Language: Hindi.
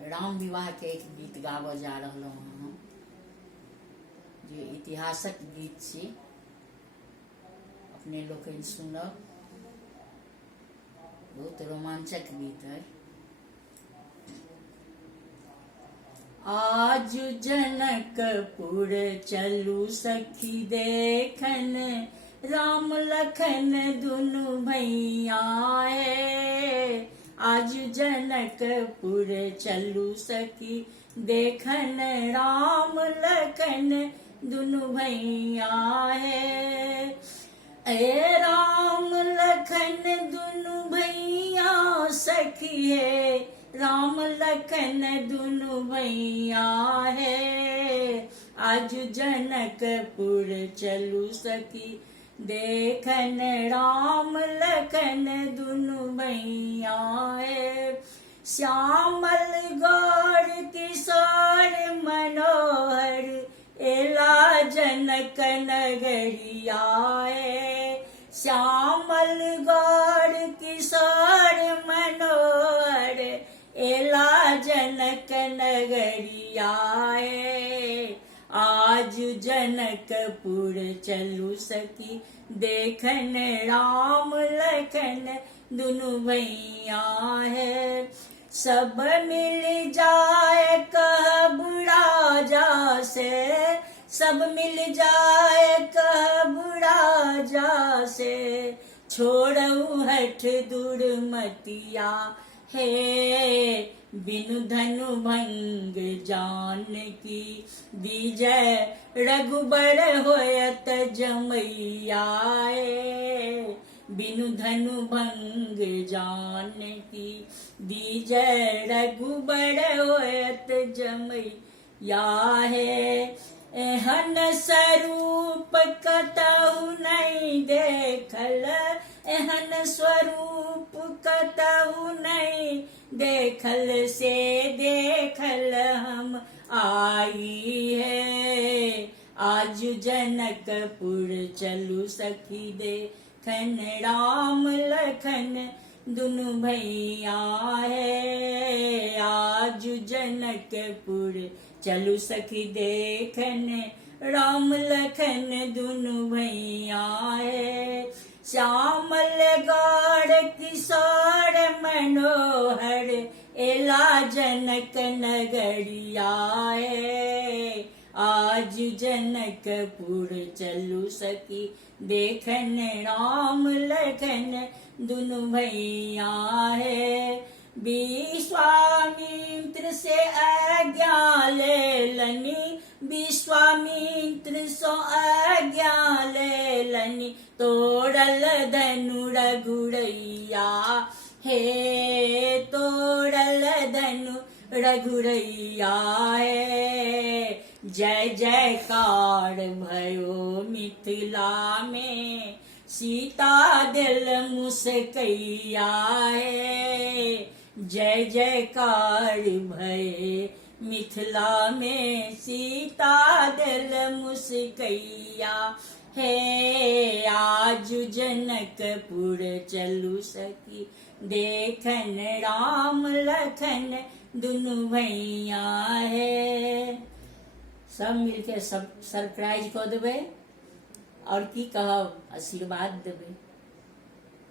राम विवाह के एक गीत गाबऽ जा रहलहुँ हँ, जे इतिहासक गीत छी। अपने लोकनि सुनब, बहुत रोमांचक गीत है। आज जनकपुर चलू सखी देखन, राम लखन दुनु भैया है। आज जनकपुर चलू सखी देखन, राम लखन दुनु भैया है। ए राम लखन दुनु भैया सखी है, राम लखन दुनु भैया है। आज जनकपुर चलू सखी देखन, राम लखन दुनु भैया है। श्यामल गौर किशोर मनोहर, एला जनक नगरिया है। श्यामल गौर किशोर मनोहर, एला जनक नगरिया है। आज जनकपुर चलू सखी देखन, राम लखन दुनु भैया है। सब मिल जाए कहब राजा से, सब मिल जाए कहब राजा से। छोड़ऊ हठ दुर्मतिया हे, बिनु धनु भंग जानकी। दीजय रघुबर होयत जमैया, बिनु धनु भंग जानकी। दीजय रघुबर होयत जमैया है। एहन स्वरूप कतहु नहीं देखल, एहन स्वरूप कतहु नहीं देखल। से देखल हम आई है। आज जनकपुर चलू सखी देखन, राम लखन दुनु भैया है। आज जनकपुर चलू सखी देखन, राम लखन दुनु भैया है। श्यामल गौर किशोर मनोहर, एला जनक नगरिया है। आज जनकपुर चलू सखी देखन, राम लखन दुनु भैया है। विश्वामित्र से आज्ञा लेलनि, विश्वामित्र सो आज्ञा लेलनि। तोड़ल धनु रघुरैया हे, तोड़ल धनु रघुरैया है। जय जयकार भयो मिथिला में, सीता दिल मुस्कैया है। जय जयकार भय मिथिला में, सीता दिल मुस्कैया है। आज जनकपुर चलू सखी देखन, राम लखन दुनु भैया है। सब मिलके सब सरप्राइज कऽ देबै, और की कहब, आशीर्वाद देबै।